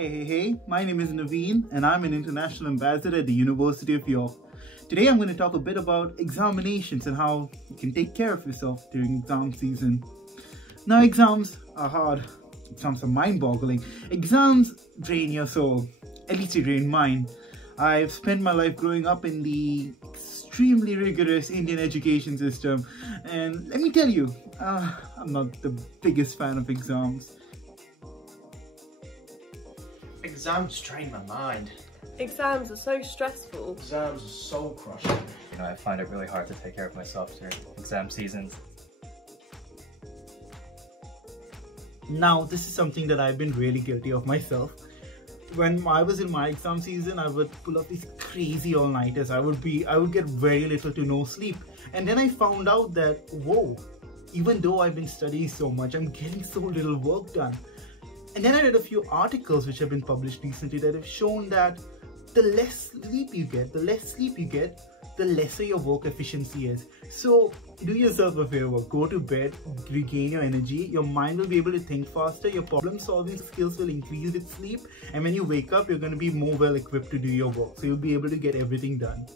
Hey, my name is Navin and I'm an international ambassador at the University of York. Today I'm going to talk a bit about examinations and how you can take care of yourself during exam season. Now, exams are hard. Exams are mind-boggling. Exams drain your soul. At least they drain mine. I've spent my life growing up in the extremely rigorous Indian education system, and let me tell you, I'm not the biggest fan of exams. Exams drain my mind. Exams are so stressful. Exams are soul crushing. I find it really hard to take care of myself during exam seasons. Now, this is something that I've been really guilty of myself. When I was in my exam season, I would pull off these crazy all-nighters. I would get very little to no sleep. And then I found out that, whoa, even though I've been studying so much, I'm getting so little work done. And then I read a few articles which have been published recently that have shown that the less sleep you get, the lesser your work efficiency is. So do yourself a favor, go to bed, regain your energy, your mind will be able to think faster, your problem solving skills will increase with sleep, and when you wake up, you're going to be more well equipped to do your work. So you'll be able to get everything done.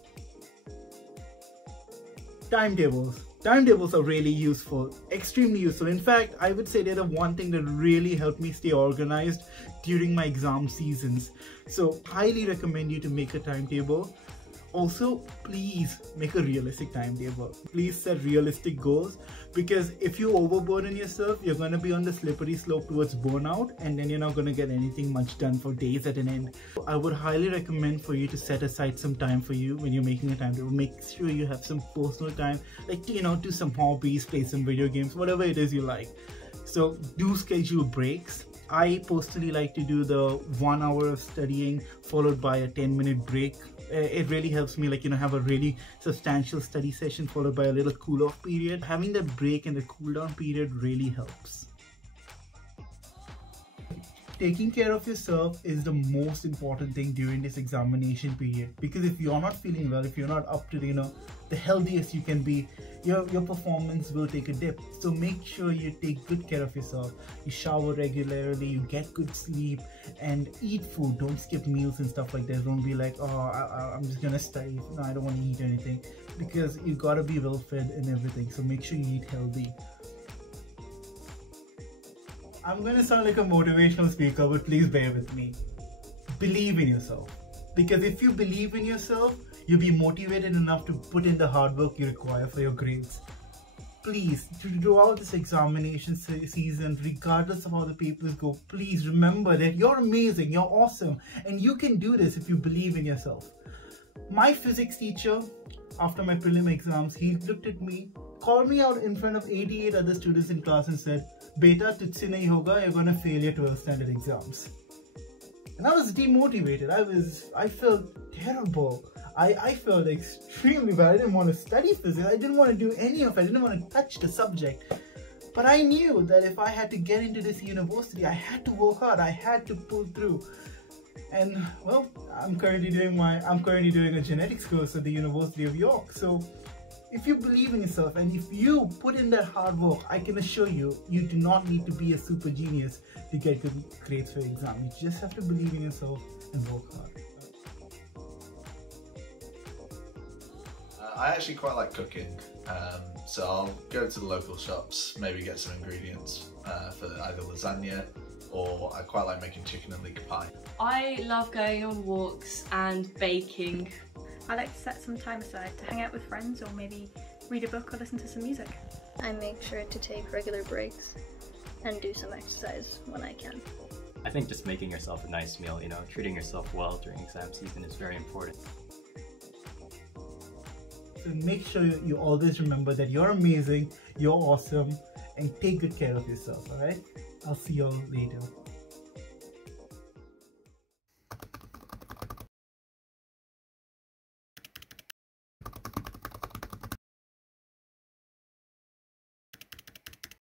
Timetables. Timetables are really useful, extremely useful. In fact, I would say they're the one thing that really helped me stay organized during my exam seasons. So highly recommend you to make a timetable. Also, please make a realistic timetable. Please set realistic goals, because if you overburden yourself, you're going to be on the slippery slope towards burnout, and then you're not going to get anything much done for days at an end. I would highly recommend for you to set aside some time for you when you're making a timetable. Make sure you have some personal time, like, do some hobbies, play some video games, whatever it is you like. So do schedule breaks. I personally like to do the 1 hour of studying followed by a 10-minute break. It really helps me, have a really substantial study session followed by a little cool-off period. Having that break and the cool-down period really helps. Taking care of yourself is the most important thing during this examination period, because if you're not feeling well, if you're not up to the healthiest you can be, your performance will take a dip. So make sure you take good care of yourself. You shower regularly, you get good sleep, and eat food. Don't skip meals and stuff like that. Don't be like, oh, I'm just gonna study. No, I don't want to eat anything, because you gotta be well fed and everything. So make sure you eat healthy. I'm gonna sound like a motivational speaker, but please bear with me. Believe in yourself. Because if you believe in yourself, you'll be motivated enough to put in the hard work you require for your grades. Please, throughout this examination season, regardless of how the papers go, please remember that you're amazing, you're awesome, and you can do this if you believe in yourself. My physics teacher, after my prelim exams, he looked at me, called me out in front of 88 other students in class and said, "Beta, tujhse nahi hoga, you're gonna fail your 12th standard exams." And I was demotivated. I felt terrible. I felt extremely bad. I didn't want to study physics. I didn't want to do any of it. I didn't want to touch the subject. But I knew that if I had to get into this university, I had to work hard. I had to pull through. And well, I'm currently doing a genetics course at the University of York. So if you believe in yourself and if you put in that hard work, I can assure you, you do not need to be a super genius to get good grades for your exam. You just have to believe in yourself and work hard. I actually quite like cooking, so I'll go to the local shops, maybe get some ingredients for either lasagna, or I quite like making chicken and leek pie. I love going on walks and baking. I like to set some time aside to hang out with friends, or maybe read a book or listen to some music. I make sure to take regular breaks and do some exercise when I can. I think just making yourself a nice meal, treating yourself well during exam season is very important. So make sure you always remember that you're amazing, you're awesome, and take good care of yourself, alright? I'll see you all later.